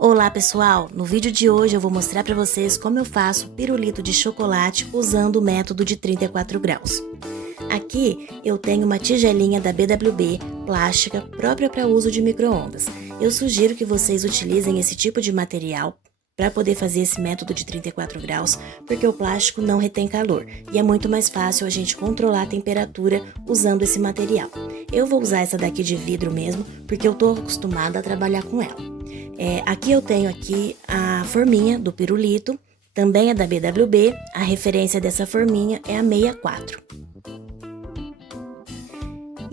Olá pessoal, no vídeo de hoje eu vou mostrar para vocês como eu faço pirulito de chocolate usando o método de 34 graus. Aqui eu tenho uma tigelinha da BWB plástica própria para uso de micro-ondas. Eu sugiro que vocês utilizem esse tipo de material para poder fazer esse método de 34 graus, porque o plástico não retém calor e é muito mais fácil a gente controlar a temperatura usando esse material. Eu vou usar essa daqui de vidro mesmo, porque eu estou acostumada a trabalhar com ela. Aqui eu tenho a forminha do pirulito, também é da BWB, a referência dessa forminha é a 64.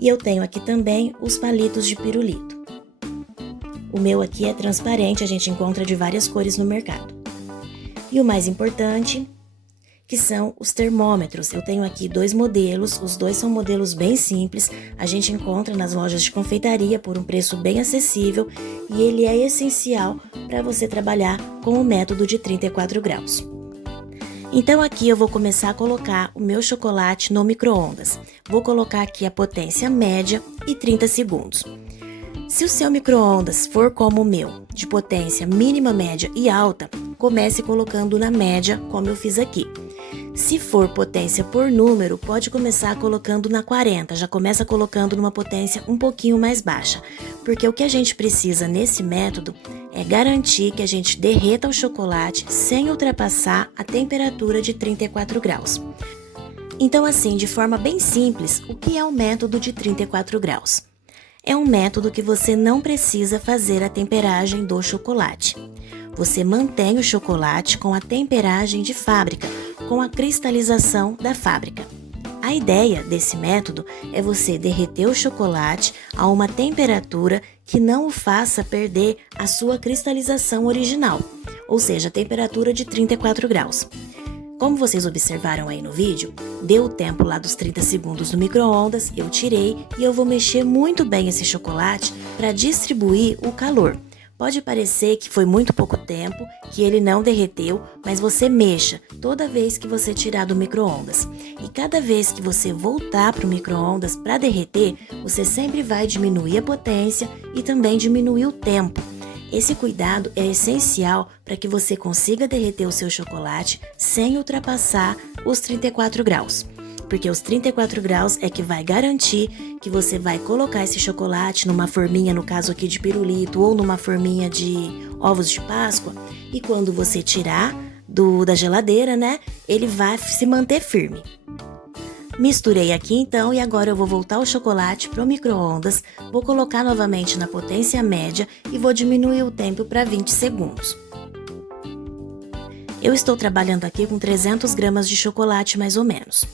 E eu tenho aqui também os palitos de pirulito. O meu aqui é transparente, a gente encontra de várias cores no mercado. E o mais importante, que são os termômetros. Eu tenho aqui dois modelos, os dois são modelos bem simples, a gente encontra nas lojas de confeitaria por um preço bem acessível e ele é essencial para você trabalhar com o método de 34 graus. Então aqui eu vou começar a colocar o meu chocolate no micro-ondas. Vou colocar aqui a potência média e 30 segundos. Se o seu micro-ondas for como o meu, de potência mínima, média e alta, comece colocando na média, como eu fiz aqui. Se for potência por número, pode começar colocando na 40, já começa colocando numa potência um pouquinho mais baixa, porque o que a gente precisa nesse método é garantir que a gente derreta o chocolate sem ultrapassar a temperatura de 34 graus. Então assim, de forma bem simples, o que é o método de 34 graus? É um método que você não precisa fazer a temperagem do chocolate. Você mantém o chocolate com a temperagem de fábrica, com a cristalização da fábrica. A ideia desse método é você derreter o chocolate a uma temperatura que não o faça perder a sua cristalização original, ou seja, a temperatura de 34 graus. Como vocês observaram aí no vídeo, deu o tempo lá dos 30 segundos no micro-ondas, eu tirei e eu vou mexer muito bem esse chocolate para distribuir o calor. Pode parecer que foi muito pouco tempo, que ele não derreteu, mas você mexa toda vez que você tirar do micro-ondas. E cada vez que você voltar para o micro-ondas para derreter, você sempre vai diminuir a potência e também diminuir o tempo. Esse cuidado é essencial para que você consiga derreter o seu chocolate sem ultrapassar os 34 graus. Porque os 34 graus é que vai garantir que você vai colocar esse chocolate numa forminha, no caso aqui de pirulito, ou numa forminha de ovos de Páscoa, e quando você tirar da geladeira, né, ele vai se manter firme. Misturei aqui então e agora eu vou voltar o chocolate para o micro-ondas, vou colocar novamente na potência média e vou diminuir o tempo para 20 segundos. Eu estou trabalhando aqui com 300 gramas de chocolate mais ou menos.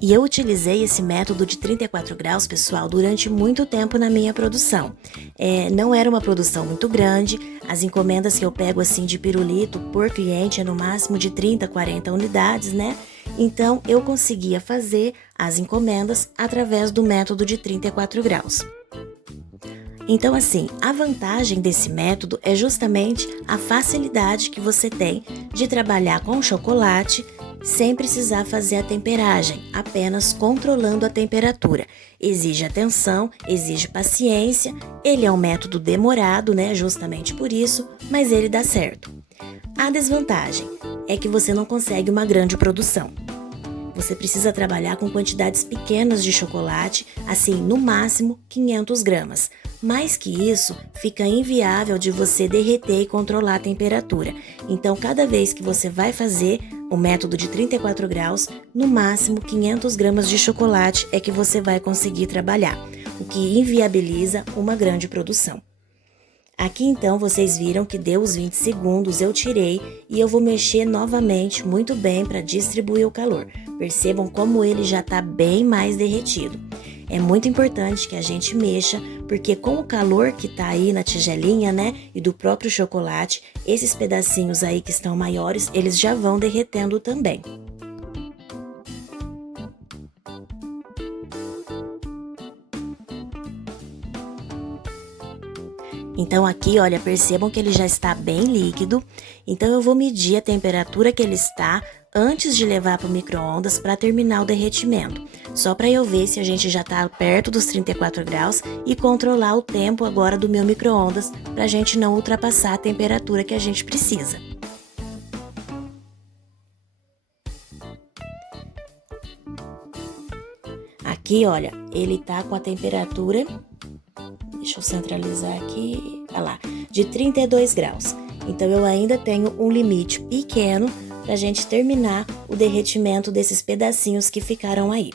E eu utilizei esse método de 34 graus, pessoal, durante muito tempo na minha produção. Não era uma produção muito grande, as encomendas que eu pego assim de pirulito por cliente é no máximo de 30, 40 unidades, né? Então eu conseguia fazer as encomendas através do método de 34 graus. Então assim, a vantagem desse método é justamente a facilidade que você tem de trabalhar com chocolate sem precisar fazer a temperagem, apenas controlando a temperatura. Exige atenção, exige paciência, ele é um método demorado, né, justamente por isso, mas ele dá certo. A desvantagem é que você não consegue uma grande produção. Você precisa trabalhar com quantidades pequenas de chocolate, assim, no máximo 500 gramas. Mais que isso, fica inviável de você derreter e controlar a temperatura. Então, cada vez que você vai fazer o método de 34 graus, no máximo 500 gramas de chocolate é que você vai conseguir trabalhar, o que inviabiliza uma grande produção. Aqui então vocês viram que deu os 20 segundos, eu tirei e eu vou mexer novamente muito bem para distribuir o calor. Percebam como ele já está bem mais derretido. É muito importante que a gente mexa, porque com o calor que tá aí na tigelinha, né, e do próprio chocolate, esses pedacinhos aí que estão maiores, eles já vão derretendo também. Então aqui, olha, percebam que ele já está bem líquido, então eu vou medir a temperatura que ele está antes de levar para o micro-ondas para terminar o derretimento. Só para eu ver se a gente já está perto dos 34 graus e controlar o tempo agora do meu micro-ondas para a gente não ultrapassar a temperatura que a gente precisa. Aqui, olha, ele tá com a temperatura, deixa eu centralizar aqui, olha lá, de 32 graus. Então, eu ainda tenho um limite pequeno pra gente terminar o derretimento desses pedacinhos que ficaram aí.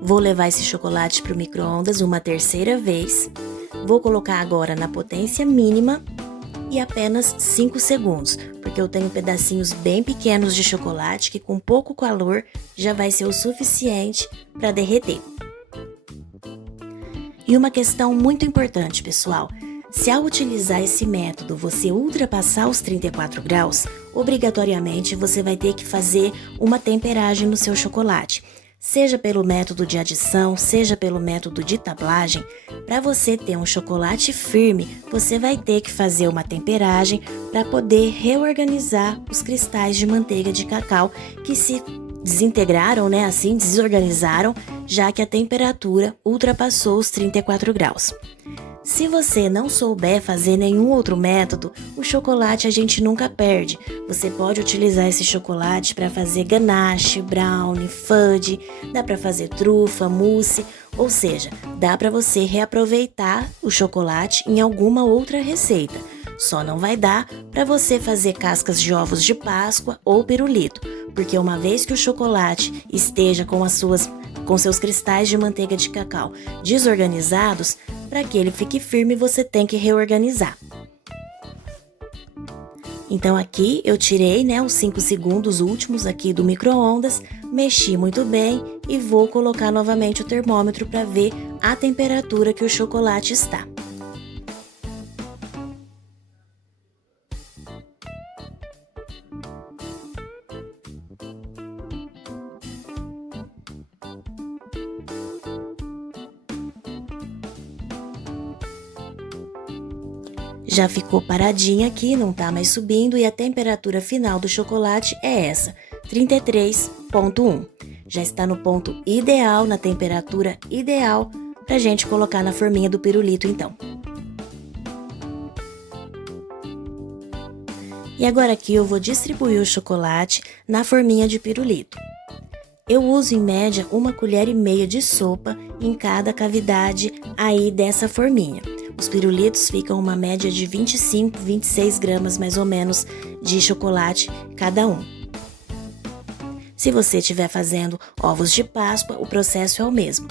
Vou levar esse chocolate pro micro-ondas uma terceira vez. Vou colocar agora na potência mínima e apenas 5 segundos, porque eu tenho pedacinhos bem pequenos de chocolate que com pouco calor já vai ser o suficiente para derreter. E uma questão muito importante, pessoal, se ao utilizar esse método você ultrapassar os 34 graus, obrigatoriamente você vai ter que fazer uma temperagem no seu chocolate. Seja pelo método de adição, seja pelo método de tablagem, para você ter um chocolate firme, você vai ter que fazer uma temperagem para poder reorganizar os cristais de manteiga de cacau que se desintegraram, né, assim, desorganizaram, já que a temperatura ultrapassou os 34 graus. Se você não souber fazer nenhum outro método, o chocolate a gente nunca perde. Você pode utilizar esse chocolate para fazer ganache, brownie, fudge, dá para fazer trufa, mousse, ou seja, dá para você reaproveitar o chocolate em alguma outra receita. Só não vai dar para você fazer cascas de ovos de Páscoa ou pirulito, porque uma vez que o chocolate esteja com seus cristais de manteiga de cacau desorganizados, para que ele fique firme, você tem que reorganizar. Então aqui eu tirei, né, os 5 segundos últimos aqui do micro-ondas, mexi muito bem e vou colocar novamente o termômetro para ver a temperatura que o chocolate está. Já ficou paradinha aqui, não tá mais subindo e a temperatura final do chocolate é essa, 33,1. Já está no ponto ideal, na temperatura ideal pra gente colocar na forminha do pirulito então. E agora aqui eu vou distribuir o chocolate na forminha de pirulito. Eu uso em média 1,5 colheres de sopa em cada cavidade aí dessa forminha. Os pirulitos ficam uma média de 25, 26 gramas mais ou menos de chocolate cada um. Se você estiver fazendo ovos de Páscoa, o processo é o mesmo.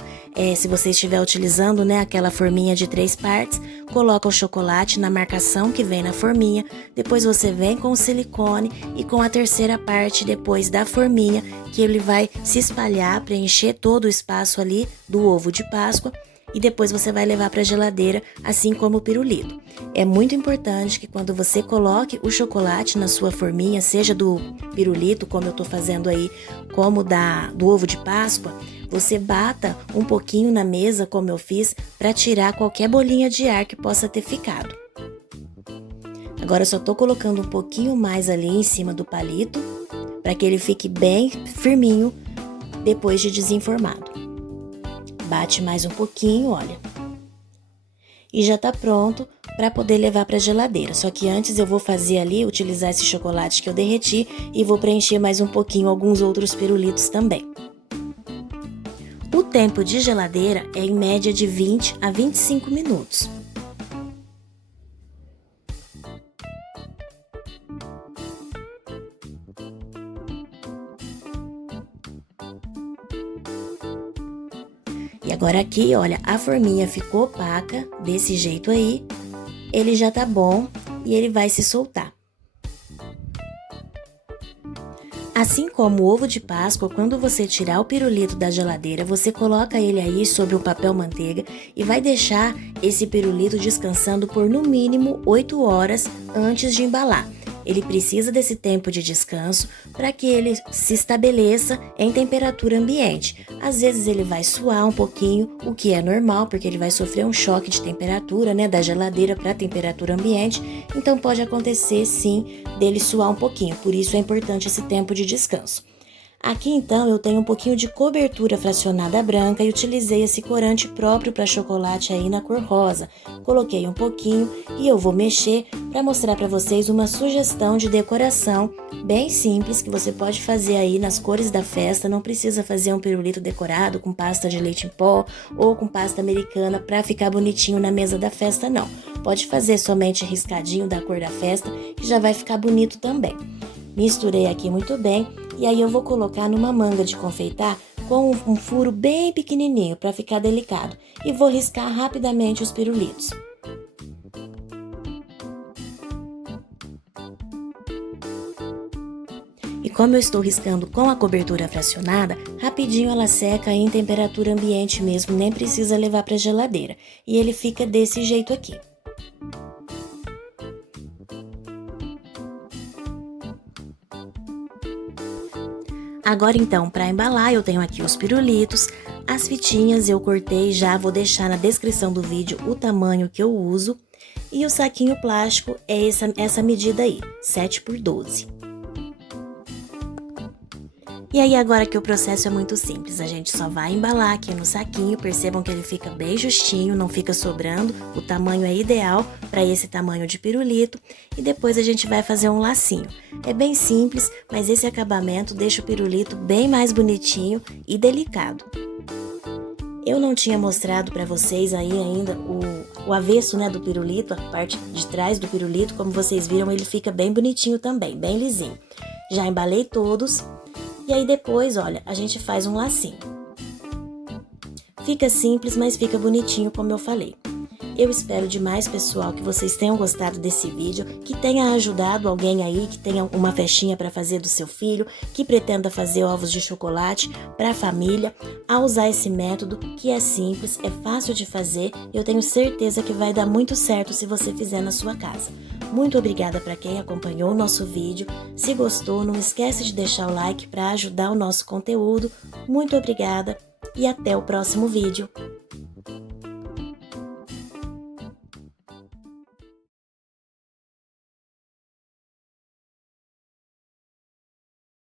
Se você estiver utilizando, né, aquela forminha de 3 partes, coloca o chocolate na marcação que vem na forminha, depois você vem com o silicone e com a terceira parte depois da forminha, que ele vai se espalhar, preencher todo o espaço ali do ovo de Páscoa, e depois você vai levar para a geladeira, assim como o pirulito. É muito importante que quando você coloque o chocolate na sua forminha, seja do pirulito, como eu estou fazendo aí, como do ovo de Páscoa, você bata um pouquinho na mesa, como eu fiz, para tirar qualquer bolinha de ar que possa ter ficado. Agora eu só estou colocando um pouquinho mais ali em cima do palito, para que ele fique bem firminho depois de desenformado. Bate mais um pouquinho, olha. E já tá pronto para poder levar para a geladeira. Só que antes eu vou fazer ali, utilizar esse chocolate que eu derreti e vou preencher mais um pouquinho alguns outros pirulitos também. O tempo de geladeira é em média de 20 a 25 minutos. E agora aqui, olha, a forminha ficou opaca, desse jeito aí, ele já tá bom e ele vai se soltar. Assim como o ovo de Páscoa, quando você tirar o pirulito da geladeira, você coloca ele aí sobre um papel manteiga e vai deixar esse pirulito descansando por no mínimo 8 horas antes de embalar. ele precisa desse tempo de descanso para que ele se estabeleça em temperatura ambiente. Às vezes ele vai suar um pouquinho, o que é normal, porque ele vai sofrer um choque de temperatura, né, da geladeira para a temperatura ambiente, então pode acontecer sim dele suar um pouquinho, por isso é importante esse tempo de descanso. Aqui então eu tenho um pouquinho de cobertura fracionada branca e utilizei esse corante próprio para chocolate aí na cor rosa. Coloquei um pouquinho e eu vou mexer para mostrar para vocês uma sugestão de decoração bem simples que você pode fazer aí nas cores da festa. Não precisa fazer um pirulito decorado com pasta de leite em pó ou com pasta americana para ficar bonitinho na mesa da festa, não. Pode fazer somente riscadinho da cor da festa que já vai ficar bonito também. Misturei aqui muito bem e aí eu vou colocar numa manga de confeitar com um furo bem pequenininho para ficar delicado e vou riscar rapidamente os pirulitos. E como eu estou riscando com a cobertura fracionada, rapidinho ela seca em temperatura ambiente mesmo, nem precisa levar para a geladeira. E ele fica desse jeito aqui. Agora então, para embalar, eu tenho aqui os pirulitos, as fitinhas eu cortei, já vou deixar na descrição do vídeo o tamanho que eu uso. E o saquinho plástico é essa medida aí, 7 por 12. E aí agora que o processo é muito simples, a gente só vai embalar aqui no saquinho, percebam que ele fica bem justinho, não fica sobrando, o tamanho é ideal para esse tamanho de pirulito e depois a gente vai fazer um lacinho. É bem simples, mas esse acabamento deixa o pirulito bem mais bonitinho e delicado. Eu não tinha mostrado para vocês aí ainda o avesso, né, do pirulito, a parte de trás do pirulito, como vocês viram, ele fica bem bonitinho também, bem lisinho. Já embalei todos. E aí depois, olha, a gente faz um lacinho. Fica simples, mas fica bonitinho, como eu falei. Eu espero demais, pessoal, que vocês tenham gostado desse vídeo, que tenha ajudado alguém aí, que tenha uma festinha para fazer do seu filho, que pretenda fazer ovos de chocolate para a família, a usar esse método, que é simples, é fácil de fazer e eu tenho certeza que vai dar muito certo se você fizer na sua casa. Muito obrigada para quem acompanhou o nosso vídeo. Se gostou, não esquece de deixar o like para ajudar o nosso conteúdo. Muito obrigada e até o próximo vídeo.